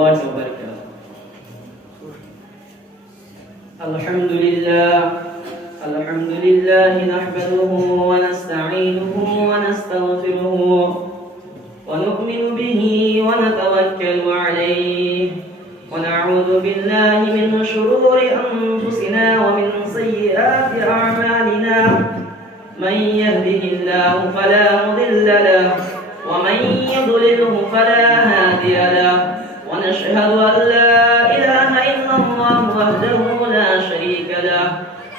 الله وبركاته. الحمد لله نحمده ونستعينه ونستغفره ونؤمن به ونتوكل عليه ونعوذ بالله من شرور أنفسنا ومن سيئات أعمالنا من يهده الله فلا مضل له ومن يضلله فلا هادي له ونشهد أن لا إله إلا الله وحده لا شريك له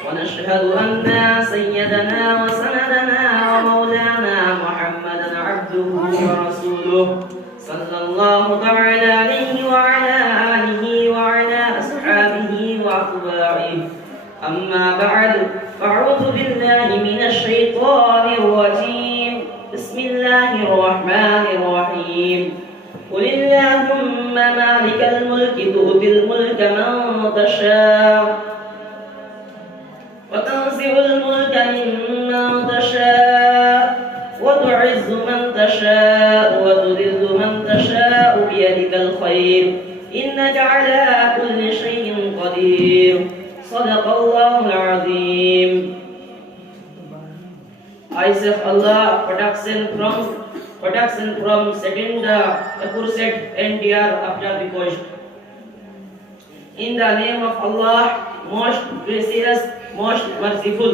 ونشهد أن سيدنا وسندنا ومولانا محمدا عبده ورسوله صلى الله تعالى عليه وعلى آله وعلى أصحابه وأتباعه. أما بعد فأعوذ بالله من الشيطان الرجيم. بسم الله الرحمن الرحيم. قل اللهم مالك الملك تؤتي الملك من تشاء وتنزع الملك ممن تشاء وتعز من تشاء وتذل من تشاء بيدك الخير إنك على كل شيء قدير. صدق الله العظيم. I say Allah protection from setting the accursed and dear after the coast. In the name of Allah, most gracious, most merciful.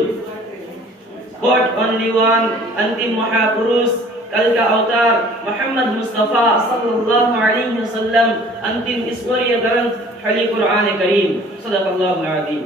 God only one, Antim Mahapurush, Kal ka Avatar, Muhammad Mustafa sallallahu alaihi wasallam, Antim Iswariya Granth, Hali Quran Kareem. Sadaqallahu al-Azim.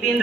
3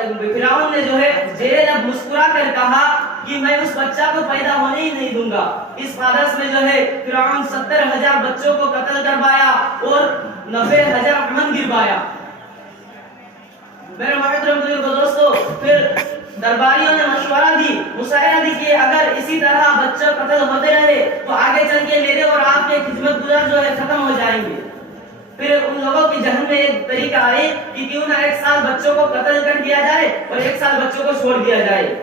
فرعون نے جو ہے زیر لب مسکرا کر کہا کہ میں اس بچہ کو پیدا ہونے ہی نہیں دوں گا۔ اس حادث میں جو ہے فرعون 70,000 بچوں کو قتل کروایا اور 90,000 امن گروایا۔ میرے محترم بزرگوں دوستو، پھر درباریوں نے مشورہ دی، مشاہدہ دی کہ اگر اسی طرح بچے قتل ہوتے رہے تو آگے چل کے میرے اور آپ کے خدمت گزار جو ہے ختم ہو جائیں گے۔ پھر ان لوگوں کی ذہن میں ایک طریقہ آئی کہ کیوں نہ 1 سال بچوں کو قتل کر دیا جائے اور 1 سال بچوں کو چھوڑ دیا جائے۔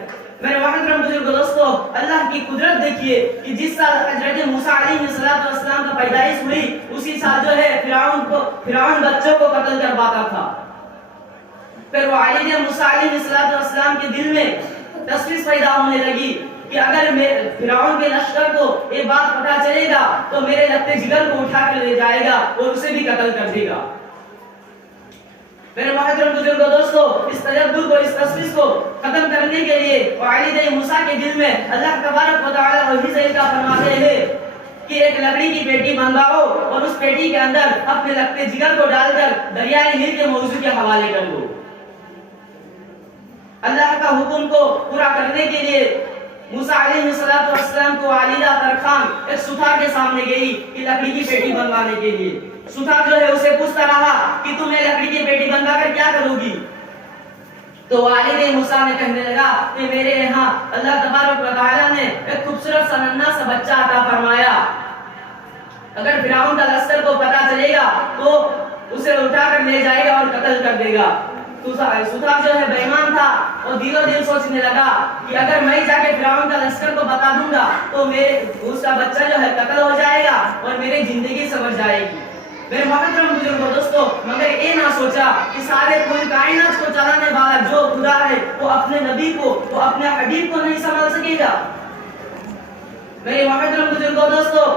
میرے محترم بزرگوں دوستو، اللہ کی قدرت دیکھیے کہ جس سال حضرت موسیٰ علیہ السلام کا پیدائش ہوئی اسی سال جو ہے فرعون بچوں کو قتل کرواتا تھا۔ پھر وہ علیہ موسیٰ علیہ السلام کے دل میں تشویش پیدا ہونے لگی کہ اگر فرعون کے لشکر کو یہ بات پتہ چلے گا تو میرے لگتے جگر کو اٹھا کر لے جائے گا اور اسے بھی قتل کر دے گا۔ میرے محترم بزرگوں دوستو، اس تجبر کو، اس تشویش کو ختم کرنے کے لیے علیہ موسیٰ کے دل میں اللہ تبارک و تعالی وحی سے کا فرماتے ہیں کہ ایک لکڑی کی پیٹی بنواؤ اور اس پیٹی کے اندر اپنے لگتے جگر کو ڈال کر دریائے نیل کے موضوع کے حوالے کر دو۔ اللہ کا حکم کو پورا کرنے کے لیے موسیٰ علیہ السلام کو علیہ ترخان ایک ستار کے سامنے گئی کہ لکڑی کی پیٹی بنوانے کے لیے۔ ستار جو ہے اسے پوچھتا رہا کہ تم نے لکڑی کی پیٹی بنوا کر کیا کرو گی؟ تو والد موسیٰ نے کہنے لگا کہ میرے یہاں اللہ تبارک و تعالی نے ایک خوبصورت سا ننھا سا بچہ عطا فرمایا، اگر فرعون کا لشکر کو پتہ چلے گا تو اسے اٹھا کر لے جائے گا اور قتل کر دے گا۔ ستار جو ہے بے ایمان تھا اور دل و دل سوچنے لگا کہ اگر میں جا کے فرعون کا لشکر کو بتا دوں گا تو اس کا بچہ جو ہے قتل ہو جائے گا اور میری زندگی سمجھ جائے گی۔ میرے محترم بزرگوں دوستو، مگر یہ نہ سوچا کہ سارے کل کائنات کو چلانے والا جو خدا ہے وہ اپنے نبی کو، وہ اپنے حبیب کو نہیں سنبھال سکے گا۔ میرے محترم بزرگوں دوستو،